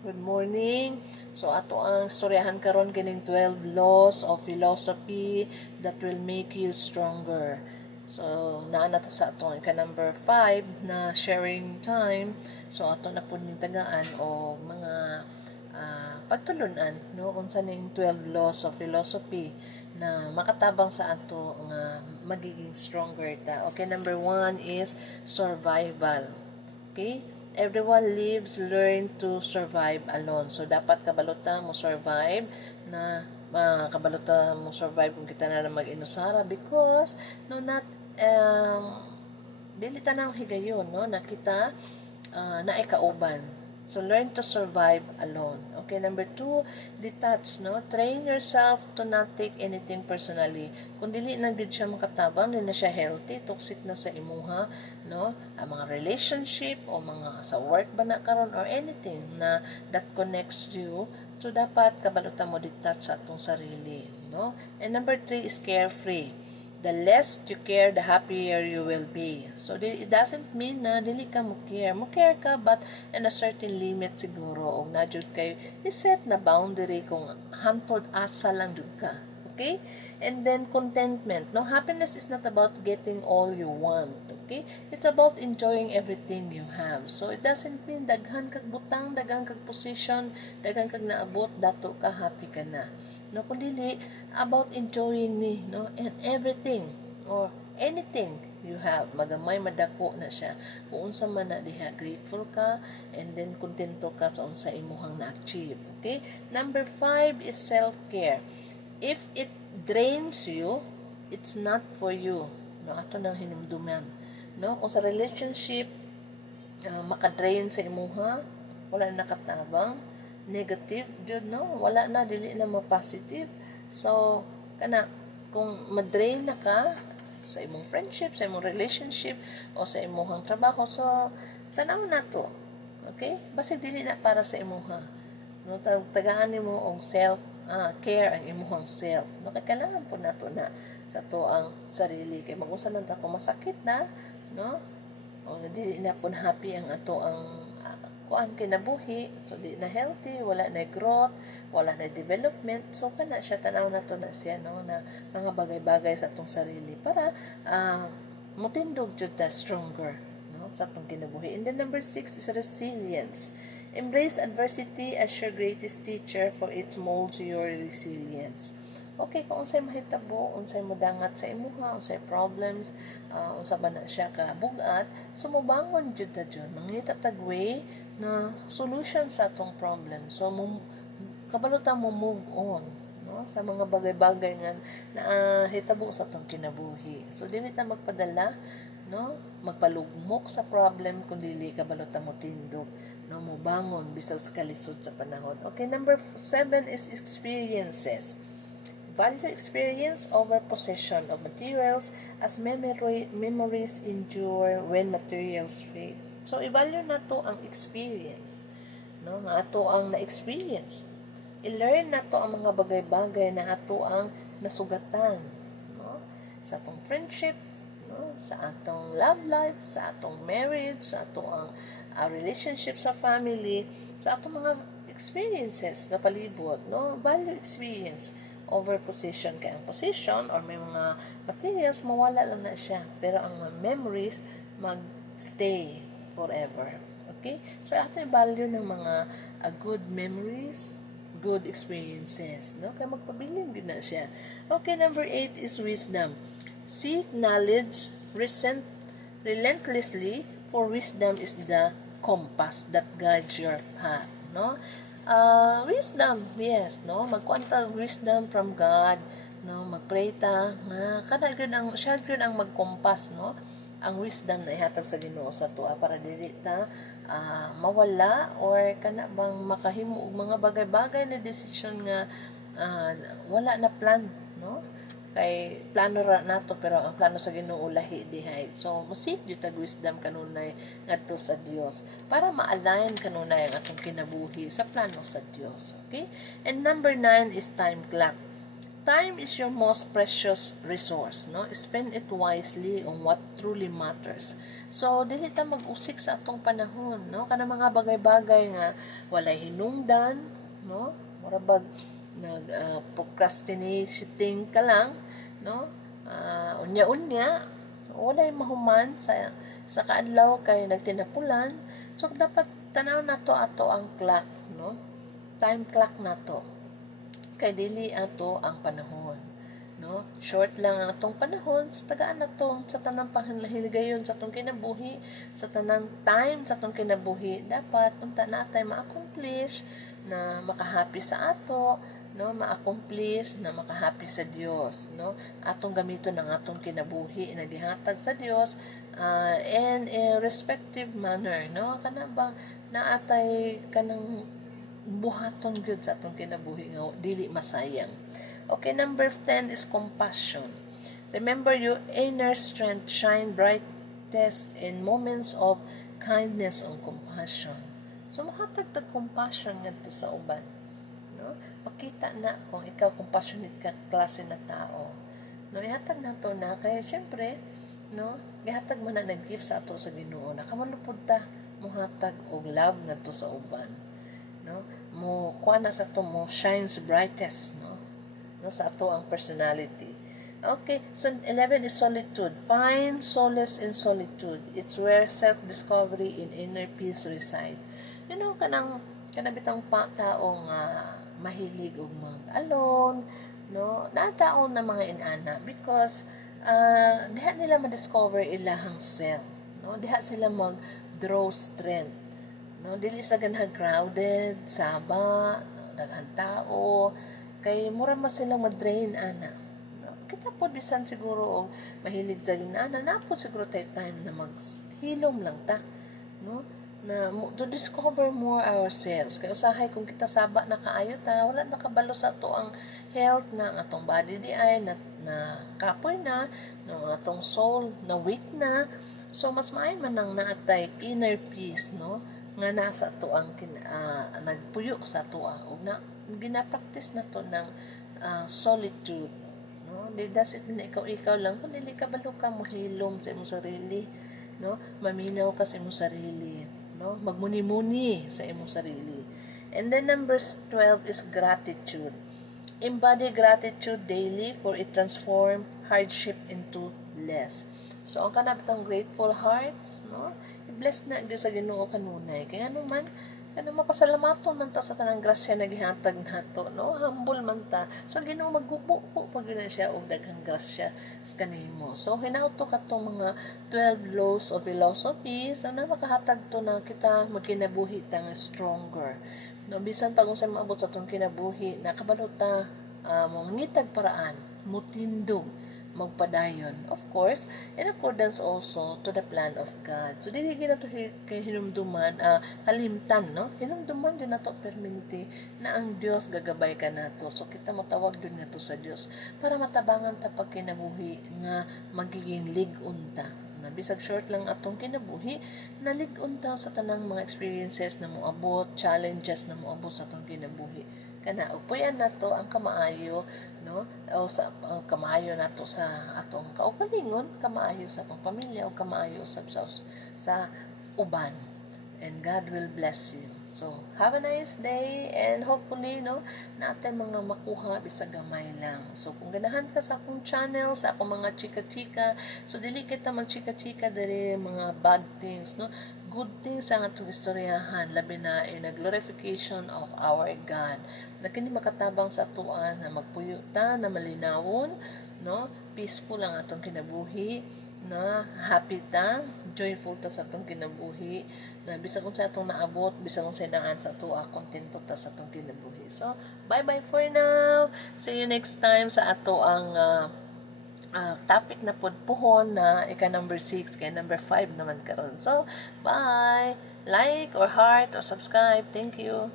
Good morning. So ato ang storyahan karon kining 12 laws of philosophy that will make you stronger. So naa na ta sa ato ang number 5 na sharing time. So ato na pud ning tagaan o mga pagtulunan no unsa ning 12 laws of philosophy na makatabang sa ato nga magiging stronger ta. Okay, number 1 is survival. Okay? Everyone lives, learn to survive alone. So, dapat kabalota mo survive na kabalota mo survive kung kita na lang mag-inusara because no not dili tanang higayon no na kita naay kauban. So, learn to survive alone. Okay, number 2, detach, no? Train yourself to not take anything personally. Kung dili na gid siya makatabang, dili na siya healthy, toxic na sa imuha, no? Ang mga relationship o mga sa work ba na karon or anything na that connects you, so dapat kabalutan mo detach sa atong sarili, no? And number 3 is carefree. The less you care, the happier you will be. So, it doesn't mean na dili ka mo care. Mo care ka, but in a certain limit siguro. O na jud kay iset na boundary kung hantod asa lang jud ka. Okay? And then, contentment. No, happiness is not about getting all you want. Okay? It's about enjoying everything you have. So, it doesn't mean daghan kag butang, daghan kag position, daghan kag naabot, dato ka, happy ka na. No, kundi about enjoying ni, no, and everything or anything you have, magamay madako na siya. Kung unsa man na diha, grateful ka and then kontento ka sa unsa imuhang na-achieve. Okay? Number 5 is self-care. If it drains you, it's not for you. No, ato nang hinumduman. No, kung sa relationship makadrain sa imuha, wala na nakatabang, negative jud no, wala na, dili na mo positive. So kana kung madrain na ka sa imong friendship, sa imong relationship o sa imong trabaho, so tanaw na to. Okay, basta dili na para sa imuha, no, tagaan nimo og self care ang imong self, no, kay kailangan po nato na sa to ang sarili kay mag-usa lang ta kung masakit na, no, o dili na po happy ang ato ang kuan kinabuhi, so di na healthy, wala na growth, wala na development. So kana siya, tanaw na to na siya, no, na mga bagay-bagay sa atong sarili para mutindog jud ta stronger, no, sa atong kinabuhi. And then number 6 is resilience. Embrace adversity as your greatest teacher, for it molds your resilience. Okay, kung unsay mahitabo, unsay modangat sa imuha, unsay problems, unsa ba na siya ka bugat, sumubangon jud ta jud, mangita tag way na solution sa atong problem. So kabalutan mo move on, no, sa mga bagay-bagay nga na hitabo sa atong kinabuhi. So dili ta magpadala, no, magpalugmok sa problem kun dili kabalutan mo tindog, no, mo bangon bisag sa kalisod sa panahon. Okay, number 7 is experiences. Value experience over possession of materials as memories endure when materials fade. So, i-value na to ang experience. No? Nga ato ang na-experience. I-learn na to ang mga bagay-bagay na ato ang nasugatan. No? Sa atong friendship, no? Sa atong love life, sa atong marriage, sa atong relationship sa family, sa atong mga experiences na palibot, no? Value experience over position, kaya ang position or may mga materials mawala lang na siya, pero ang memories mag-stay forever. Okay, so ato yung value ng mga good memories, good experiences, no, kaya magpabilin din na siya. Okay, number 8 is wisdom. Seek knowledge relentlessly, for wisdom is the compass that guides your path, no. Wisdom, yes, no, magkuanta wisdom from God, no, magpray ta nga kada gyud ang siya gyud ang magkompas, no, ang wisdom na ihatag sa Ginoo sa tuwa para dili ta mawala or kana bang makahimo og mga bagay-bagay na desisyon nga wala na plan, no, kay plano ra nato pero ang plano sa Ginoo lahi dihay. So musik jud tag wisdom kanunay ngadto sa Dios para ma-align kanunay ang atong kinabuhi sa plano sa Dios. Okay? And number 9 is time clock. Time is your most precious resource, no? Spend it wisely on what truly matters. So, dili ta mag-usik sa atong panahon, no? Kana mga bagay-bagay nga walay hinungdan, no? Murabag nag procrastinating ka lang, no? Unya-unya, walay mahuman sa kaadlaw kay nagtinapulan. So, dapat tanaw nato ato ang clock, no? Time clock nato kay dili ato ang panahon, no? Short lang ang atong panahon sa tagaan natong sa tanang panghiligayon sa atong kinabuhi, sa tanang time sa atong kinabuhi, dapat unta natay ma-accomplish na makahappy sa ato, no? Ma-accomplish na makahappy sa Dios, no? Atong gamiton ang atong kinabuhi na gihatag sa Dios in a respective manner, no? Kana ba naatay kanang buhaton gyud sa atong kinabuhi nga dili masayang. Okay, number 10 is compassion. Remember, your inner strength shine brightest in moments of kindness and compassion. So mahatag tag compassion ngadto sa uban, no? Makita na kung ikaw compassionate ka klase na tao, no? Ihatag nato na kay syempre, no? Gihatag man na nag-gift sa ato sa Ginoo na kamalupod ta mohatag og love ngadto sa uban, no? Mo kuha na sa to mo shines brightest, no sa ato ang personality. Okay, so 11 is solitude. Find solace in solitude. It's where self-discovery in inner peace reside. You know, kanabitang taong mahilig og mag-alone, no? Nataon na mga inana because diha nila ma-discover ilahang self, no? Diha sila mag-draw strength, no? Dili sa ganhag crowded saba daghan tao kay mura man silang ma-drain ana, no? Kita po bisan siguro og mahilig sa ginana na po siguro time na maghilom lang ta, no? Na to discover more ourselves kay usahay kung kita saba na kaayo ta wala nakabalo sa ato ang health na ang atong body di ay na kapoy na no atong soul na weak na. So mas maayo man nang naatay inner peace, no? Nga nasa ato ang nagpuyo sa ato ug na gina-practice na to ng solitude, no? Di doesn't mean na ikaw lang kung dili ka balo ka mohilom sa imong sarili, no? Maminaw ka sa imong sarili, no? Magmuni-muni sa imong sarili. And then number 12 is gratitude. Embody gratitude daily for it transform hardship into bless. So, ang kanabitang grateful heart, no? I-bless na Diyos sa Ginoo kanunay. Kaya naman, makasalamaton man ta sa tanang grasya na gihatag nato, no? Humble man ta. So, Ginoo maggupo pag na siya og daghang grasya sa kanimo. So, hinauto ka tong mga 12 laws of philosophy, sana makahatag to na kita magkinabuhi ta nga stronger. No, bisan pag unsay maabot sa tong kinabuhi, nakabalo ta mangitag paraan, mutindog, magpadayon. Of course, in accordance also to the plan of God. So, dili na to kay hinumduman, halimtan, no? Hinumduman din na to perminti na ang Dios gagabay ka nato. So, kita matawag din nga to sa Dios para matabangan ta pag kinabuhi nga magiging ligunta. Na bisag short lang atong kinabuhi, nalig-on ta sa tanang mga experiences na moabot, challenges na moabot sa atong kinabuhi. Kana upuyan nato ang kamaayo, no? O sa kamaayo nato sa atong kaugalingon, kamaayo sa atong pamilya o kamaayo sa uban. And God will bless you. So, have a nice day and hopefully, no, natin mga makuha bisag gamay lang. So, kung ganahan ka sa akong channel, sa akong mga chika-chika, so dili kita mag-chika-chika dali mga bad things, no? Good things ang atong istoryahan, labi na in a glorification of our God. Na kini makatabang sa atuan na magpuyo ta, na malinawon, no? Peaceful ang atong kinabuhi, na happy ta, joyful ta sa atong kinabuhi, na bisag kung sa atong naabot, bisag kung sa inaan sa ato, kontento ta sa atong kinabuhi. So, bye-bye for now. See you next time sa ato ang topic na pudpuhon na ika number 6, kay number 5 naman karon. So, bye! Like or heart or subscribe. Thank you.